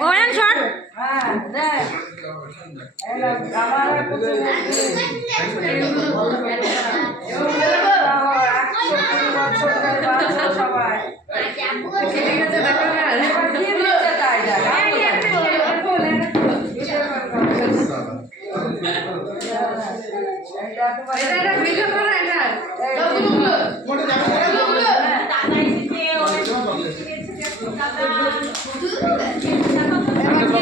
one shot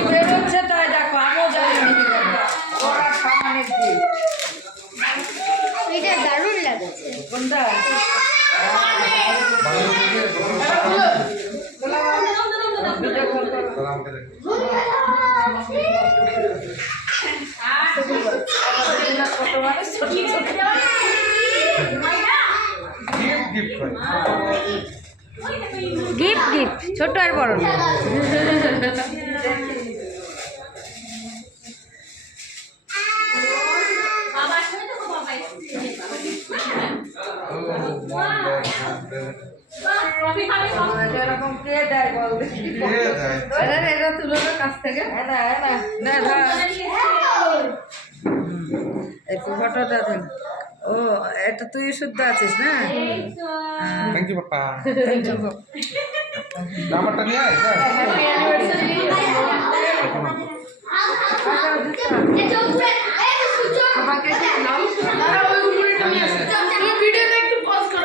বেরোচ্ছে তাই দেখো আমিও জানি এটা দারুণ লাগছে কোনটা গিফট গিফট ছোট আর বড় না এরকম কে দেয় বল এটা তুলো না কাছ থেকে এই ফটোটা দেন ও এটা তুই শুদ্ধ আছিস না thank you papa thank you নাম্বারটা নিয়ে আয় হ্যাপি অ্যানিভার্সারি